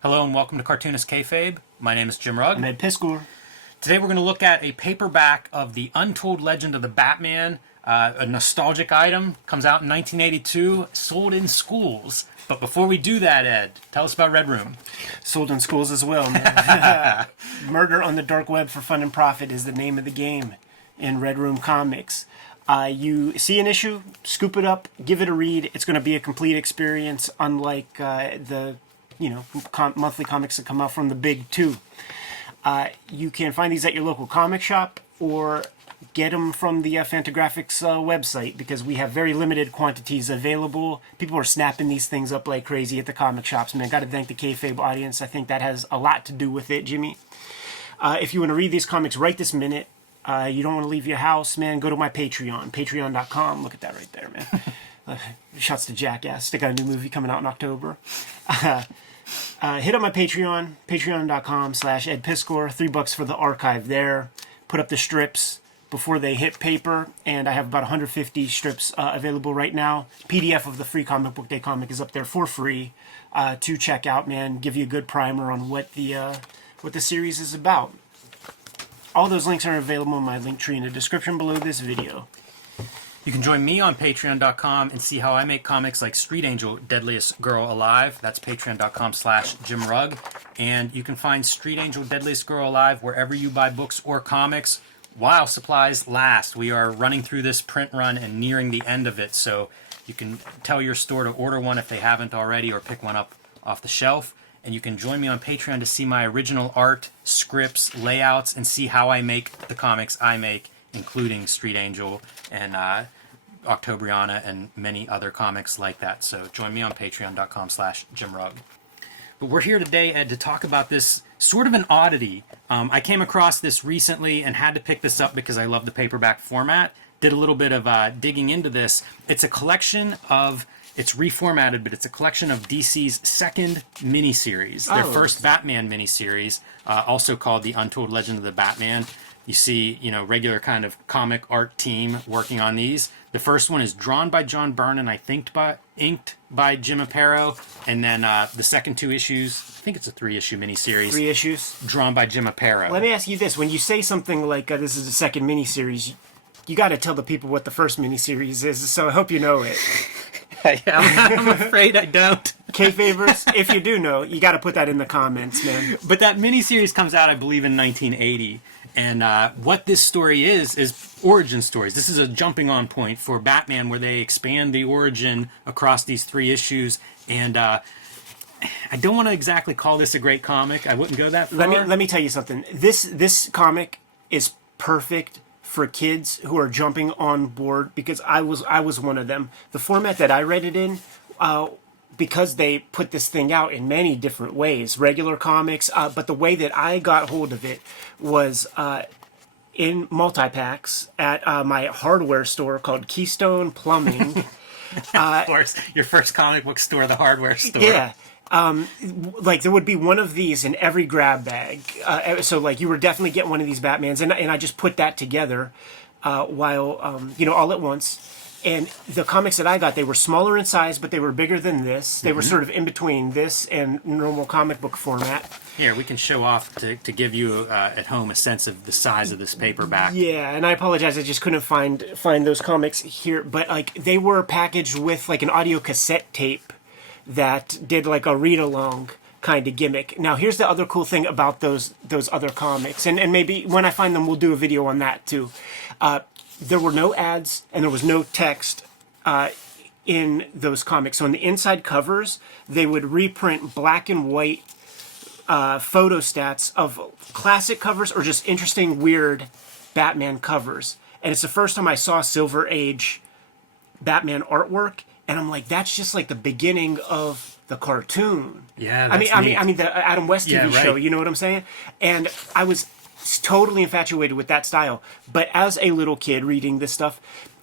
Hello and welcome to Cartoonist Kayfabe. My name is Jim Rugg. I'm Ed Piscor. Today we're going to look at a paperback of the Untold Legend of the Batman, a nostalgic item. Comes out in 1982, sold in schools. But before we do that, Ed, tell us about Red Room. Sold in schools as well, man. Murder on the Dark Web for Fun and Profit is the name of the game in Red Room Comics. You see an issue, scoop it up, give it a read. It's going to be a complete experience, unlike the monthly comics that come out from the big two. You can find these at your local comic shop or get them from the Fantagraphics website, because we have very limited quantities available. People are snapping these things up like crazy at the comic shops, man. Got to thank the Kayfabe audience. I think that has a lot to do with it, Jimmy. If you want to read these comics right this minute, you don't want to leave your house, man, go to my Patreon, patreon.com. Look at that right there, man. Shouts to Jackass. They got a new movie coming out in October. Hit up my Patreon, patreon.com/Ed Piscor. $3 for the archive there. Put up the strips before they hit paper, and I have about 150 strips available right now. PDF of the free Comic Book Day comic is up there for free to check out, man. Give you a good primer on what the series is about. All those links are available in my link tree in the description below this video. You can join me on patreon.com and see how I make comics like Street Angel, Deadliest Girl Alive. That's patreon.com/Jim Rugg. And you can find Street Angel, Deadliest Girl Alive wherever you buy books or comics while supplies last. We are running through this print run and nearing the end of it, so you can tell your store to order one if they haven't already, or pick one up off the shelf. And you can join me on Patreon to see my original art, scripts, layouts, and see how I make the comics I make, including Street Angel and Octobriana and many other comics like that. So join me on patreon.com/Jim Rugg. But we're here today, Ed, to talk about this sort of an oddity. I came across this recently and had to pick this up because I love the paperback format. Did a little bit of digging into this. It's a collection of... It's reformatted, but it's a collection of DC's second miniseries. Their first Batman miniseries, also called the Untold Legend of the Batman. You see, regular kind of comic art team working on these. The first one is drawn by John Byrne and I think inked by Jim Aparo. And then the second two issues, I think it's a 3-issue miniseries. 3 issues. Drawn by Jim Aparo. Let me ask you this. When you say something like this is the second miniseries, you got to tell the people what the first miniseries is, so I hope you know it. I'm afraid I don't. Kayfabers, if you do know, you got to put that in the comments, man. But that miniseries comes out, I believe, in 1980. And what this story is origin stories. This is a jumping on point for Batman, where they expand the origin across these 3 issues. And I don't want to exactly call this a great comic. I wouldn't go that far. Let me tell you something. This comic is perfect for kids who are jumping on board, because I was one of them. The format that I read it in, because they put this thing out in many different ways, regular comics, but the way that I got hold of it was in multi-packs at my hardware store called Keystone Plumbing. Of course, your first comic book store, the hardware store. Yeah. Like there would be one of these in every grab bag. So like you were definitely getting one of these Batmans, and I just put that together while all at once. And the comics that I got, they were smaller in size, but they were bigger than this. They were sort of in between this and normal comic book format. Here, we can show off to give you at home a sense of the size of this paperback. Yeah, and I apologize, I just couldn't find those comics here. But like they were packaged with like an audio cassette tape that did like a read-along kind of gimmick. Now, here's the other cool thing about those other comics, and maybe when I find them, we'll do a video on that too. There were no ads and there was no text in those comics. So on the inside covers, they would reprint black and white photostats of classic covers or just interesting, weird Batman covers. And it's the first time I saw Silver Age Batman artwork, and I'm like, that's just like the beginning of the cartoon. Yeah, I mean the Adam West TV show. You know what I'm saying? And I was totally infatuated with that style. But as a little kid reading this stuff,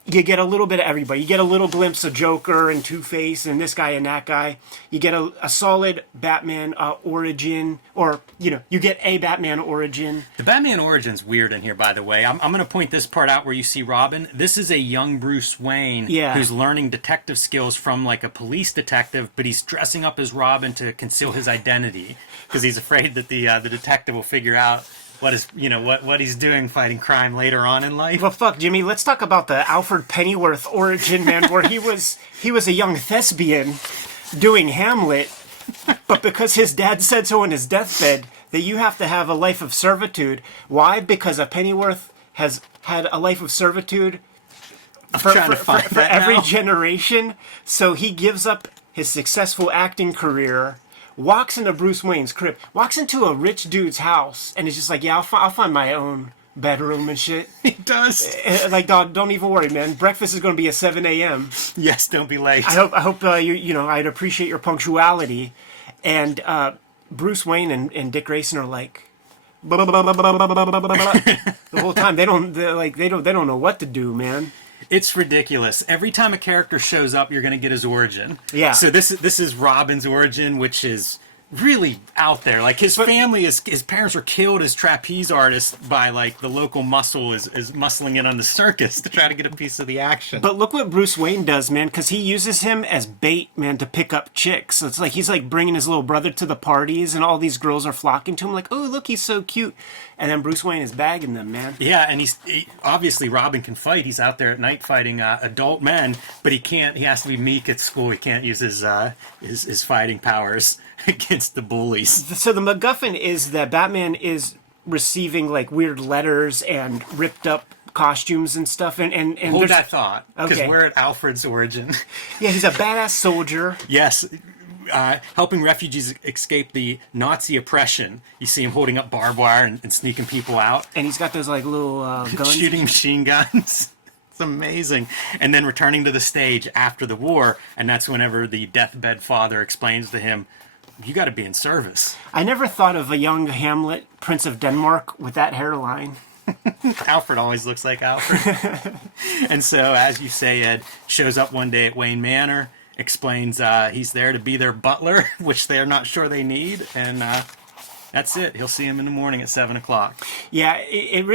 you get a little bit of everybody. You get a little glimpse of Joker and Two-Face and this guy and that guy. You get a solid Batman origin, or, you get a Batman origin. The Batman origin's weird in here, by the way. I'm going to point this part out where you see Robin. This is a young Bruce Wayne who's learning detective skills from, like, a police detective, but he's dressing up as Robin to conceal his identity because he's afraid that the detective will figure out what he's doing fighting crime later on in life. Well, fuck, Jimmy, let's talk about the Alfred Pennyworth origin, man, where he was a young thespian doing Hamlet, but because his dad said so on his deathbed that you have to have a life of servitude. Why? Because a Pennyworth has had a life of servitude for every generation, so he gives up his successful acting career, walks into Bruce Wayne's crib, walks into a rich dude's house, and is just like, yeah, I'll find my own bedroom and shit. He does. Like, dog, don't even worry, man. Breakfast is going to be at 7 a.m. Yes, don't be late. I hope I'd appreciate your punctuality. And Bruce Wayne and Dick Grayson are like, blah, blah, blah, blah, blah, blah, blah, blah, blah. The whole time. They don't know what to do, man. It's ridiculous. Every time a character shows up, you're going to get his origin. Yeah. So this is Robin's origin, which is really out there. Like, his parents were killed as trapeze artists by, like, the local muscle is muscling in on the circus to try to get a piece of the action. But look what Bruce Wayne does, man, because he uses him as bait, man, to pick up chicks. So it's like he's like bringing his little brother to the parties, and all these girls are flocking to him, like, oh, look, he's so cute. And then Bruce Wayne is bagging them, man. Yeah, and obviously Robin can fight. He's out there at night fighting adult men, but he can't. He has to be meek at school. He can't use his fighting powers against the bullies. So the MacGuffin is that Batman is receiving, like, weird letters and ripped up costumes and stuff. And hold that thought, because okay. we're at Alfred's origin. Yeah, he's a badass soldier. Yes. Helping refugees escape the Nazi oppression. You see him holding up barbed wire and sneaking people out. And he's got those, like, little guns. Shooting machine guns. It's amazing. And then returning to the stage after the war, and that's whenever the deathbed father explains to him, you got to be in service. I never thought of a young Hamlet, Prince of Denmark, with that hairline. Alfred always looks like Alfred. And so, as you say, Ed shows up one day at Wayne Manor, explains he's there to be their butler, which they're not sure they need, and that's it. He'll see him in the morning at 7 o'clock. Yeah, it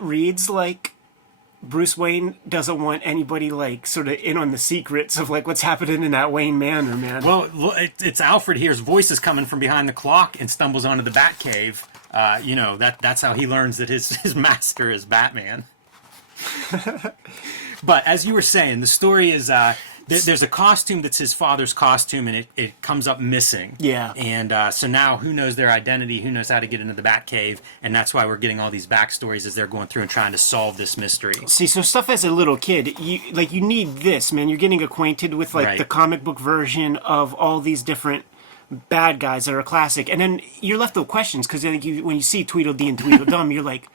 reads like Bruce Wayne doesn't want anybody, like, sort of in on the secrets of, like, what's happening in that Wayne Manor, man. Well, it's Alfred hears voices coming from behind the clock and stumbles onto the Batcave. That's how he learns that his master is Batman. But as you were saying, the story is there's a costume that's his father's costume, and it comes up missing. Yeah. And so now who knows their identity, who knows how to get into the Batcave, and that's why we're getting all these backstories as they're going through and trying to solve this mystery. See, so stuff as a little kid, you need this, man. You're getting acquainted with, like, the comic book version of all these different bad guys that are classic, and then you're left with questions, because when you see Tweedledee and Tweedledum, you're like,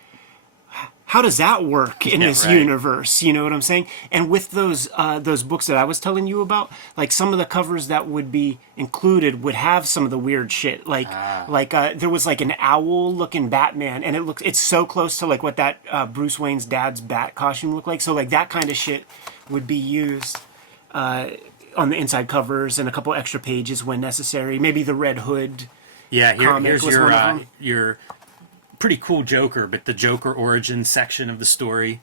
how does that work in this universe? You know what I'm saying? And with those books that I was telling you about, like, some of the covers that would be included would have some of the weird shit. Like there was, like, an owl-looking Batman, and it's so close to, like, what that Bruce Wayne's dad's bat costume looked like. So, like, that kind of shit would be used on the inside covers and a couple extra pages when necessary. Maybe the Red Hood. Yeah, here's your pretty cool Joker, but the Joker origin section of the story.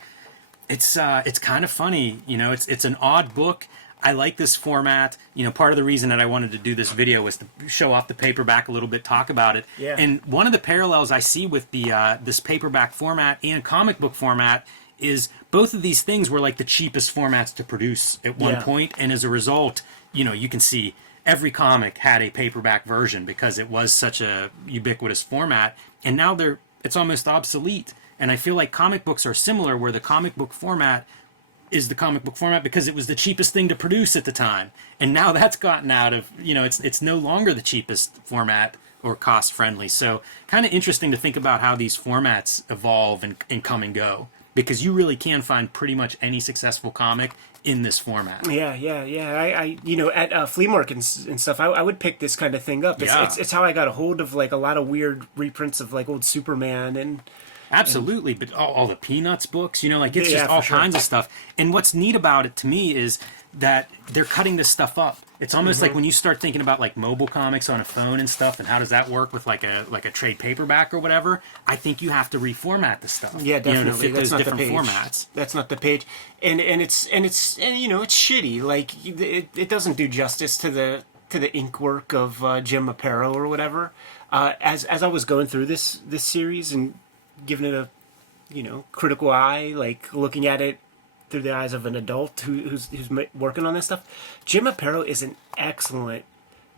It's kind of funny, it's an odd book. I like this format. Part of the reason that I wanted to do this video was to show off the paperback a little bit, talk about it. Yeah. And one of the parallels I see with the this paperback format and comic book format is both of these things were, like, the cheapest formats to produce at one point, and as a result, you can see every comic had a paperback version because it was such a ubiquitous format, and now it's almost obsolete. And I feel like comic books are similar, where the comic book format is the comic book format because it was the cheapest thing to produce at the time, and now that's gotten out of, it's no longer the cheapest format or cost friendly. So kind of interesting to think about how these formats evolve and come and go, because you really can find pretty much any successful comic in this format. Yeah. I at flea markets and stuff, I would pick this kind of thing up. It's how I got a hold of, like, a lot of weird reprints of, like, old Superman and Absolutely, but all the Peanuts books, like it's Yeah, just all for sure. kinds of stuff. And what's neat about it to me is that they're cutting this stuff up. It's almost like when you start thinking about like mobile comics on a phone and stuff, and how does that work with like a trade paperback or whatever. I think you have to reformat the stuff. Yeah, definitely. To fit That's those not different the page. formats. That's not the page, and it's it's shitty. Like it doesn't do justice to the ink work of Jim Aparo or whatever. As I was going through this series and giving it a critical eye, like looking at it through the eyes of an adult who's working on this stuff, Jim Aparo is an excellent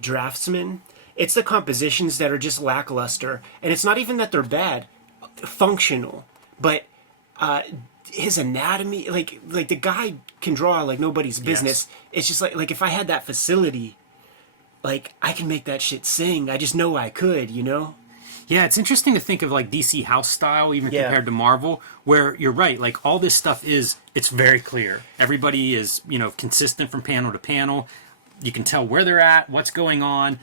draftsman. It's the compositions that are just lackluster, and it's not even that they're bad, functional, but his anatomy, like the guy can draw like nobody's business. Yes. It's just like if I had that facility, like I can make that shit sing. I just know I could, Yeah, it's interesting to think of like DC House style, even Yeah. compared to Marvel, where you're right, like all this stuff it's very clear. Everybody is, consistent from panel to panel. You can tell where they're at, what's going on,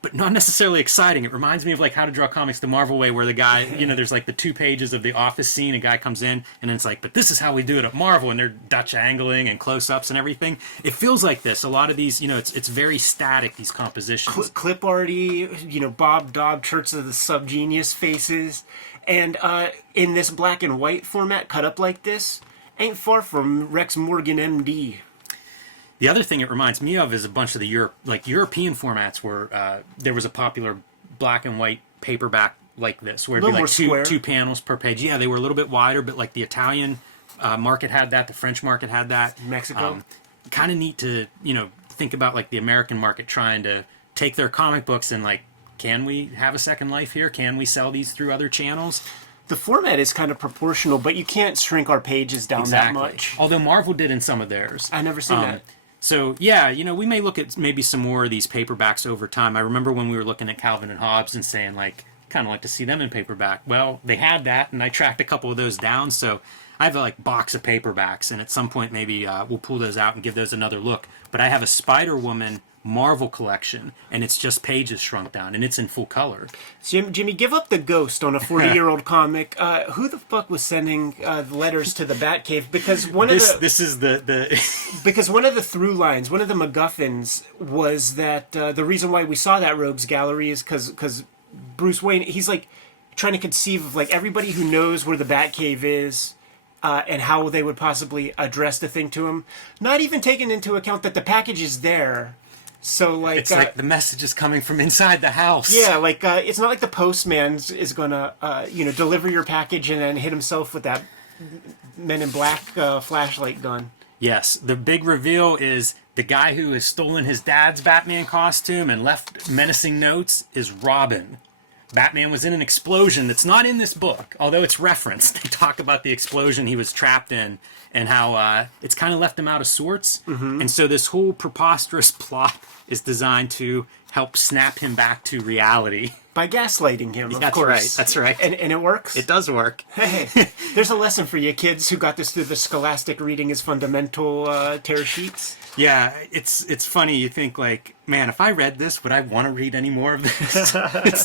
but not necessarily exciting. It reminds me of like How to Draw Comics the Marvel way, where the guy, there's like the 2 pages of the office scene, a guy comes in, and then it's like, but this is how we do it at Marvel, and they're Dutch angling and close-ups and everything. It feels like this. A lot of these, it's very static, these compositions. Clip arty, Bob Daub, Church of the Subgenius faces, and in this black and white format, cut up like this, ain't far from Rex Morgan, MD. The other thing it reminds me of is a bunch of the European formats where there was a popular black and white paperback like this, where it'd be like two panels per page. Yeah, they were a little bit wider, but like the Italian market had that, the French market had that. Mexico. Kind of neat to think about like the American market trying to take their comic books and like, can we have a second life here? Can we sell these through other channels? The format is kind of proportional, but you can't shrink our pages down that much. Although Marvel did in some of theirs. I never seen that. So, yeah, we may look at maybe some more of these paperbacks over time. I remember when we were looking at Calvin and Hobbes and saying, like, kind of like to see them in paperback. Well, they had that, and I tracked a couple of those down, so I have a, like, box of paperbacks, and at some point maybe we'll pull those out and give those another look. But I have a Spider-Woman Marvel collection, and it's just pages shrunk down, and it's in full color. Jimmy, give up the ghost on a 40-year-old comic. Who the fuck was sending letters to the Batcave? Because This is the because one of the through lines, one of the MacGuffins, was that the reason why we saw that Rogues Gallery is because Bruce Wayne, he's like trying to conceive of like everybody who knows where the Batcave is. And how they would possibly address the thing to him, not even taking into account that the package is there. So like it's like the message is coming from inside the house. Yeah, like it's not like the postman is gonna deliver your package and then hit himself with that Men in Black flashlight gun. Yes, the big reveal is the guy who has stolen his dad's Batman costume and left menacing notes is Robin. Batman was in an explosion that's not in this book, although it's referenced. They talk about the explosion he was trapped in and how it's kind of left him out of sorts. Mm-hmm. And so this whole preposterous plot is designed to help snap him back to reality. By gaslighting him, of course. That's right. And it works? It does work. Hey, there's a lesson for you kids who got this through the Scholastic Reading is Fundamental tear sheets. Yeah, it's funny. You think like, man, if I read this, would I want to read any more of this?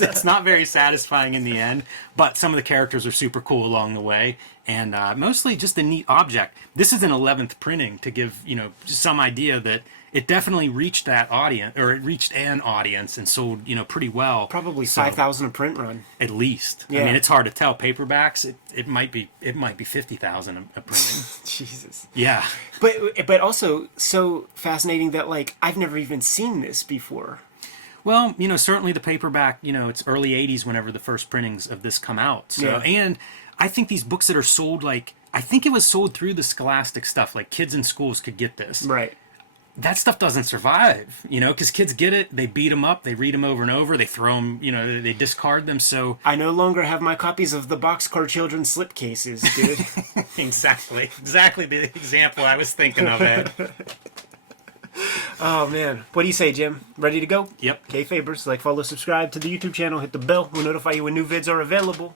It's not very satisfying in the end, but some of the characters are super cool along the way, and mostly just a neat object. This is an 11th printing to give just some idea that it definitely reached that audience, or it reached an audience and sold pretty well. Probably 5,000 a print run. At least. Yeah. I mean, it's hard to tell. Paperbacks, it might be 50,000 a printing. Jesus. Yeah. But also so fascinating that like I've never even seen this before. Well, certainly the paperback, it's early 80s whenever the first printings of this come out. So, Yeah. And I think these books that are sold, like, I think it was sold through the Scholastic stuff. Like, kids in schools could get this. Right. That stuff doesn't survive, because kids get it, they beat them up, they read them over and over, they throw them, they discard them, so... I no longer have my copies of the Boxcar Children's slipcases, dude. Exactly the example I was thinking of, Ed. Oh, man. What do you say, Jim? Ready to go? Yep. Kayfabers, like, follow, subscribe to the YouTube channel, hit the bell. We'll notify you when new vids are available.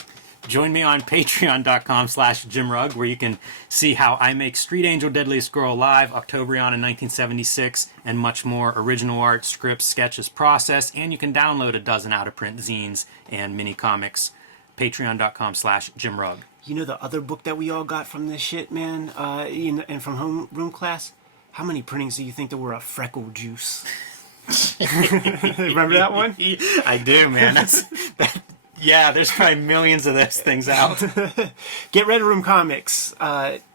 Join me on patreon.com/JimRugg, where you can see how I make Street Angel Deadliest Girl Alive, Octobrion in 1976, and much more original art, scripts, sketches, process, and you can download a dozen out-of-print zines and mini comics patreon.com/JimRug. You know the other book that we all got from this shit, man, and from homeroom class? How many printings do you think there were of Freckle Juice? Remember that one? I do, man. Yeah, there's probably millions of those things out. Get Red Room Comics.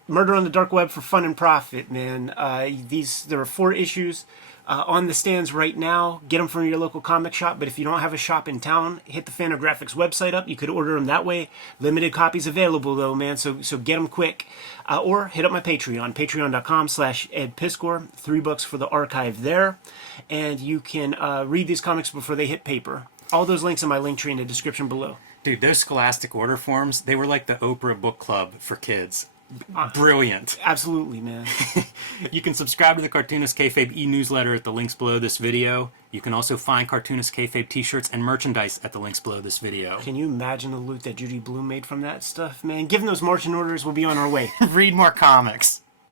Murder on the Dark Web for Fun and Profit, man. There are 4 issues on the stands right now. Get them from your local comic shop, but if you don't have a shop in town, hit the Fantagraphics website up. You could order them that way. Limited copies available, though, man, so get them quick. Or hit up my Patreon, patreon.com/EdPiskor. $3 for the archive there. And you can read these comics before they hit paper. All those links in my link tree in the description below. Dude, those Scholastic order forms, they were like the Oprah book club for kids. Brilliant. Absolutely, man. You can subscribe to the Cartoonist Kayfabe e-newsletter at the links below this video. You can also find Cartoonist Kayfabe t-shirts and merchandise at the links below this video. Can you imagine the loot that Judy Blume made from that stuff, man? Given those marching orders, we'll be on our way. Read more comics.